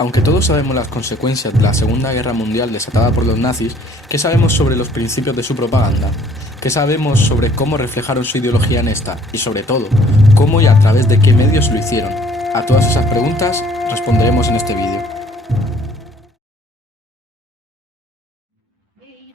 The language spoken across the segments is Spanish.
Aunque todos sabemos las consecuencias de la Segunda Guerra Mundial desatada por los nazis, ¿qué sabemos sobre los principios de su propaganda? ¿Qué sabemos sobre cómo reflejaron su ideología en esta? Y sobre todo, ¿cómo y a través de qué medios lo hicieron? A todas esas preguntas responderemos en este vídeo.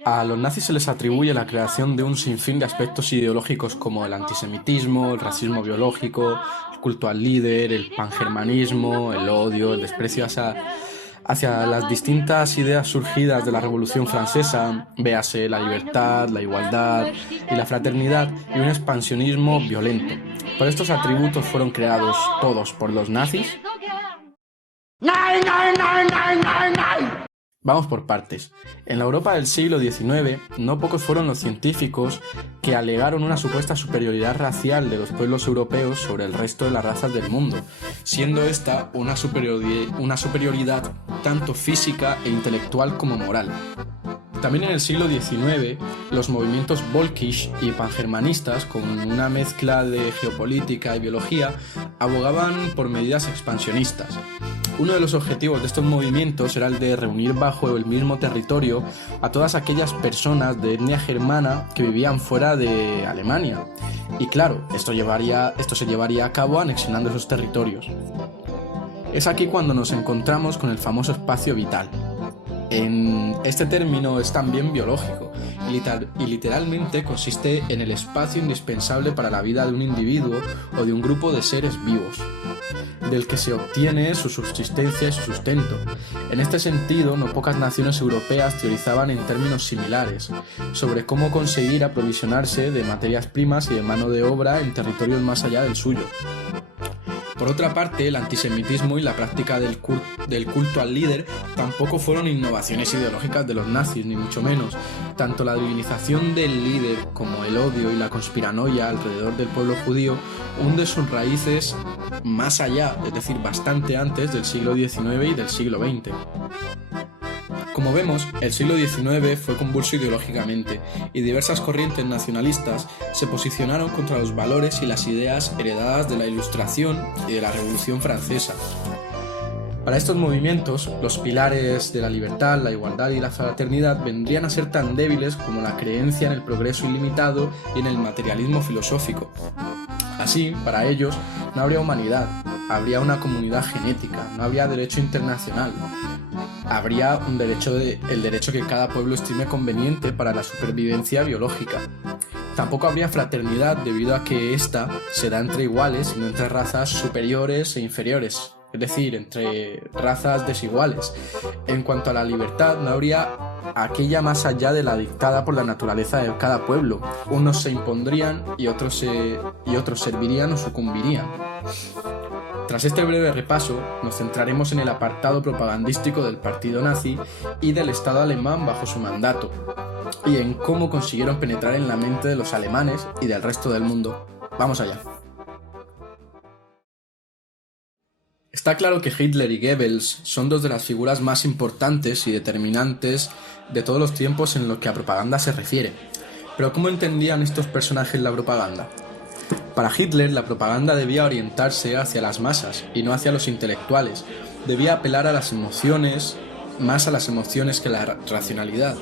A los nazis se les atribuye la creación de un sinfín de aspectos ideológicos como el antisemitismo, el racismo biológico, el culto al líder, el pangermanismo, el odio, el desprecio hacia las distintas ideas surgidas de la Revolución Francesa, véase la libertad, la igualdad y la fraternidad, y un expansionismo violento. Por estos atributos fueron creados todos por los nazis. Vamos por partes. En la Europa del siglo XIX, no pocos fueron los científicos que alegaron una supuesta superioridad racial de los pueblos europeos sobre el resto de las razas del mundo, siendo esta una superioridad tanto física e intelectual como moral. También en el siglo XIX, los movimientos Völkisch y pangermanistas, con una mezcla de geopolítica y biología, abogaban por medidas expansionistas. Uno de los objetivos de estos movimientos era el de reunir bajo el mismo territorio a todas aquellas personas de etnia germana que vivían fuera de Alemania. Y claro, esto se llevaría a cabo anexionando esos territorios. Es aquí cuando nos encontramos con el famoso espacio vital. Este término es también biológico y literalmente consiste en el espacio indispensable para la vida de un individuo o de un grupo de seres vivos, del que se obtiene su subsistencia y su sustento. En este sentido, no pocas naciones europeas teorizaban en términos similares sobre cómo conseguir aprovisionarse de materias primas y de mano de obra en territorios más allá del suyo. Por otra parte, el antisemitismo y la práctica del culto al líder tampoco fueron innovaciones ideológicas de los nazis, ni mucho menos. Tanto la divinización del líder como el odio y la conspiranoia alrededor del pueblo judío hunde sus raíces más allá, es decir, bastante antes del siglo XIX y del siglo XX. Como vemos, el siglo XIX fue convulso ideológicamente y diversas corrientes nacionalistas se posicionaron contra los valores y las ideas heredadas de la Ilustración y de la Revolución Francesa. Para estos movimientos, los pilares de la libertad, la igualdad y la fraternidad vendrían a ser tan débiles como la creencia en el progreso ilimitado y en el materialismo filosófico. Así, para ellos, no habría humanidad, habría una comunidad genética, no habría derecho internacional. Habría el derecho que cada pueblo estime conveniente para la supervivencia biológica. Tampoco habría fraternidad debido a que ésta se da entre iguales y no entre razas superiores e inferiores, es decir, entre razas desiguales. En cuanto a la libertad, no habría aquella más allá de la dictada por la naturaleza de cada pueblo. Unos se impondrían y otros servirían o sucumbirían. Tras este breve repaso, nos centraremos en el apartado propagandístico del partido nazi y del Estado alemán bajo su mandato, y en cómo consiguieron penetrar en la mente de los alemanes y del resto del mundo. Vamos allá. Está claro que Hitler y Goebbels son dos de las figuras más importantes y determinantes de todos los tiempos en lo que a propaganda se refiere. Pero ¿cómo entendían estos personajes la propaganda? Para Hitler, la propaganda debía orientarse hacia las masas y no hacia los intelectuales. Debía apelar a las emociones, más a las emociones que a la racionalidad.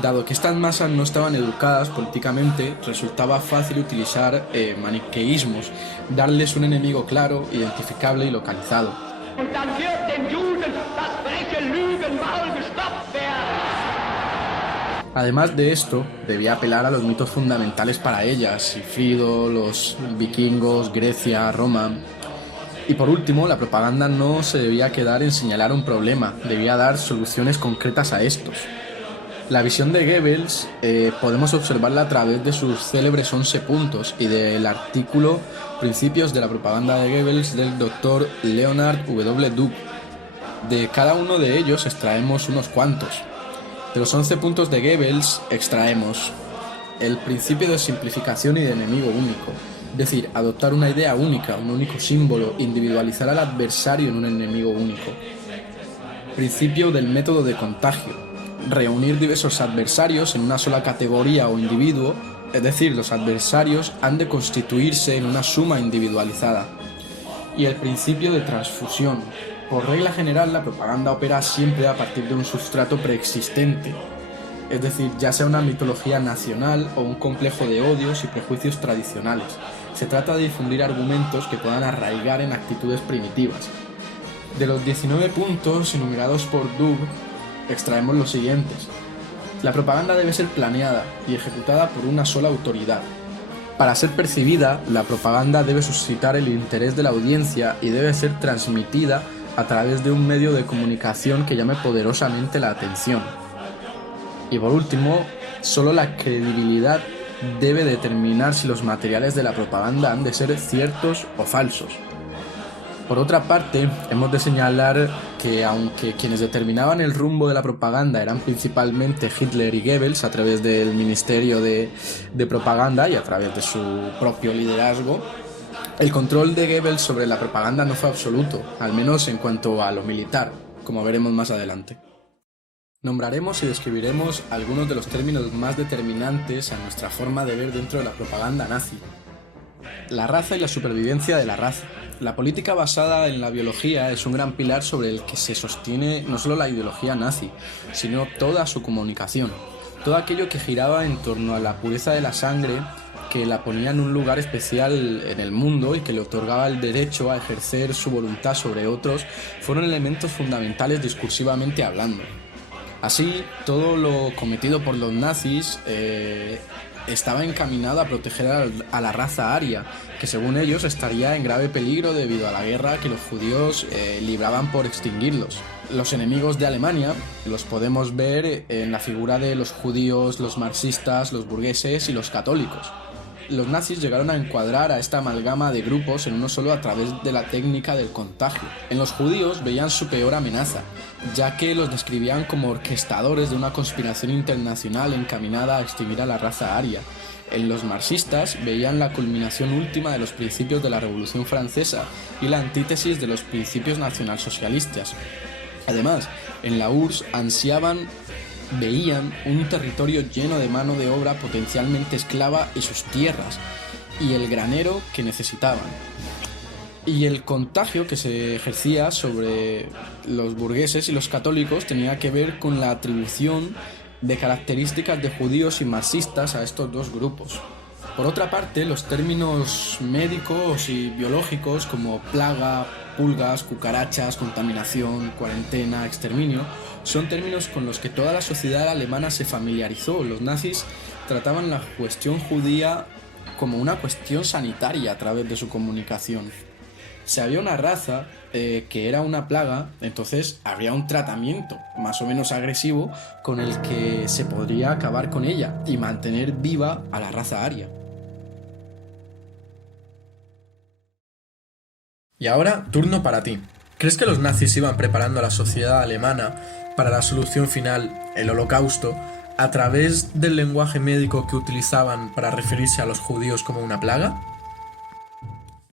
Dado que estas masas no estaban educadas políticamente, resultaba fácil utilizar maniqueísmos, darles un enemigo claro, identificable y localizado. Además de esto, debía apelar a los mitos fundamentales para ellas, Sigfrido, los vikingos, Grecia, Roma. Y por último, la propaganda no se debía quedar en señalar un problema, debía dar soluciones concretas a estos. La visión de Goebbels podemos observarla a través de sus célebres 11 puntos y del artículo Principios de la propaganda de Goebbels del Dr. Leonard W. Duck. De cada uno de ellos extraemos unos cuantos. De los 11 puntos de Goebbels extraemos el principio de simplificación y de enemigo único, es decir, adoptar una idea única, un único símbolo, individualizar al adversario en un enemigo único. Principio del método de contagio, reunir diversos adversarios en una sola categoría o individuo, es decir, los adversarios han de constituirse en una suma individualizada. Y el principio de transfusión, Por regla general, la propaganda opera siempre a partir de un sustrato preexistente, es decir, ya sea una mitología nacional o un complejo de odios y prejuicios tradicionales. Se trata de difundir argumentos que puedan arraigar en actitudes primitivas. De los 19 puntos enumerados por Dubh, extraemos los siguientes. La propaganda debe ser planeada y ejecutada por una sola autoridad. Para ser percibida, la propaganda debe suscitar el interés de la audiencia y debe ser transmitida a través de un medio de comunicación que llame poderosamente la atención. Y por último, solo la credibilidad debe determinar si los materiales de la propaganda han de ser ciertos o falsos. Por otra parte, hemos de señalar que aunque quienes determinaban el rumbo de la propaganda eran principalmente Hitler y Goebbels a través del Ministerio de Propaganda y a través de su propio liderazgo, el control de Goebbels sobre la propaganda no fue absoluto, al menos en cuanto a lo militar, como veremos más adelante. Nombraremos y describiremos algunos de los términos más determinantes a nuestra forma de ver dentro de la propaganda nazi. La raza y la supervivencia de la raza. La política basada en la biología es un gran pilar sobre el que se sostiene no solo la ideología nazi, sino toda su comunicación. Todo aquello que giraba en torno a la pureza de la sangre, que la ponía en un lugar especial en el mundo y que le otorgaba el derecho a ejercer su voluntad sobre otros, fueron elementos fundamentales discursivamente hablando. Así, todo lo cometido por los nazis estaba encaminado a proteger a la raza aria, que según ellos estaría en grave peligro debido a la guerra que los judíos libraban por extinguirlos. Los enemigos de Alemania los podemos ver en la figura de los judíos, los marxistas, los burgueses y los católicos. Los nazis llegaron a encuadrar a esta amalgama de grupos en uno solo a través de la técnica del contagio. En los judíos veían su peor amenaza, ya que los describían como orquestadores de una conspiración internacional encaminada a extinguir a la raza aria. En los marxistas veían la culminación última de los principios de la Revolución Francesa y la antítesis de los principios nacionalsocialistas. Además, en la URSS veían un territorio lleno de mano de obra potencialmente esclava y sus tierras, y el granero que necesitaban. Y el contagio que se ejercía sobre los burgueses y los católicos tenía que ver con la atribución de características de judíos y marxistas a estos dos grupos. Por otra parte, los términos médicos y biológicos como plaga, pulgas, cucarachas, contaminación, cuarentena, exterminio, son términos con los que toda la sociedad alemana se familiarizó. Los nazis trataban la cuestión judía como una cuestión sanitaria a través de su comunicación. Si había una raza que era una plaga, entonces habría un tratamiento más o menos agresivo con el que se podría acabar con ella y mantener viva a la raza aria. Y ahora, turno para ti. ¿Crees que los nazis iban preparando a la sociedad alemana para la solución final, el Holocausto, a través del lenguaje médico que utilizaban para referirse a los judíos como una plaga?